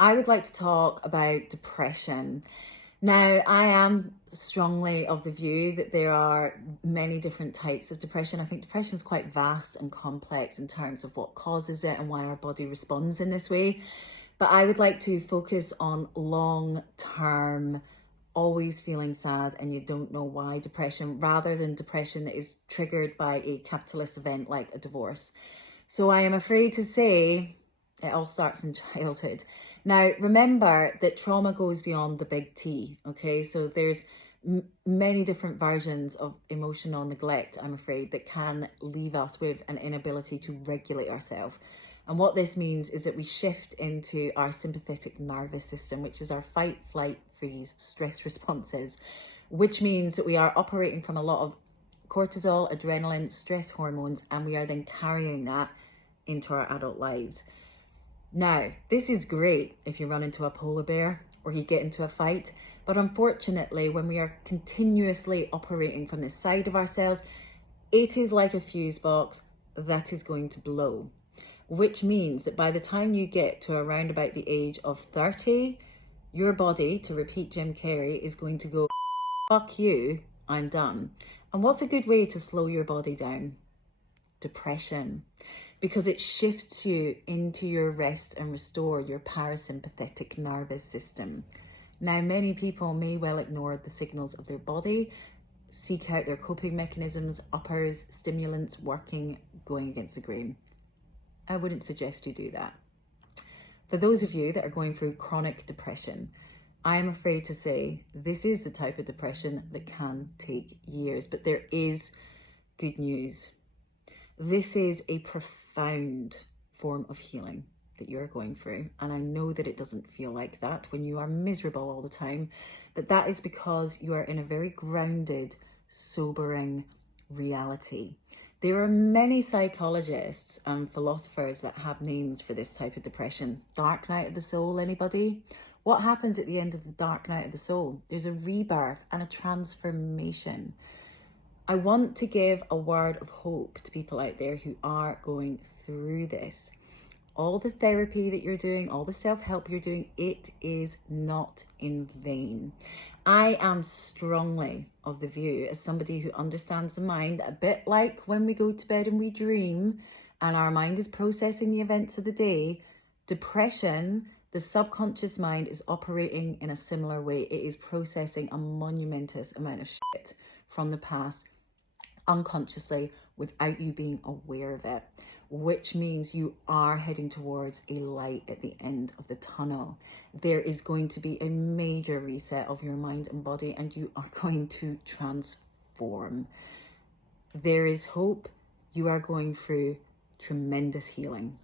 I would like to talk about depression. Now, I am strongly of the view that there are many different types of depression. I think depression is quite vast and complex in terms of what causes it and why our body responds in this way. But I would like to focus on long term, always feeling sad and you don't know why depression, rather than depression that is triggered by a capitalist event like a divorce. So I am afraid to say it all starts in childhood. Now, remember that trauma goes beyond the big T, okay? So there's many different versions of emotional neglect, I'm afraid, that can leave us with an inability to regulate ourselves. And what this means is that we shift into our sympathetic nervous system, which is our fight, flight, freeze, stress responses, which means that we are operating from a lot of cortisol, adrenaline, stress hormones, and we are then carrying that into our adult lives. Now, this is great if you run into a polar bear or you get into a fight, but unfortunately, when we are continuously operating from the side of ourselves, it is like a fuse box that is going to blow, which means that by the time you get to around about the age of 30, your body, to repeat Jim Carrey, is going to go, fuck you, I'm done. And what's a good way to slow your body down? Depression, because it shifts you into your rest and restore your parasympathetic nervous system. Now, many people may well ignore the signals of their body, seek out their coping mechanisms, uppers, stimulants, working, going against the grain. I wouldn't suggest you do that. For those of you that are going through chronic depression, I am afraid to say this is the type of depression that can take years, but there is good news. This is a profound form of healing that you're going through. And I know that it doesn't feel like that when you are miserable all the time, but that is because you are in a very grounded, sobering reality. There are many psychologists and philosophers that have names for this type of depression. Dark night of the soul, anybody? What happens at the end of the dark night of the soul? There's a rebirth and a transformation. I want to give a word of hope to people out there who are going through this. All the therapy that you're doing, all the self-help you're doing, it is not in vain. I am strongly of the view, as somebody who understands the mind, a bit like when we go to bed and we dream and our mind is processing the events of the day, depression, the subconscious mind, is operating in a similar way. It is processing a monumentous amount of shit from the past unconsciously without you being aware of it, which means you are heading towards a light at the end of the tunnel. There is going to be a major reset of your mind and body, and you are going to transform. There is hope. You are going through tremendous healing.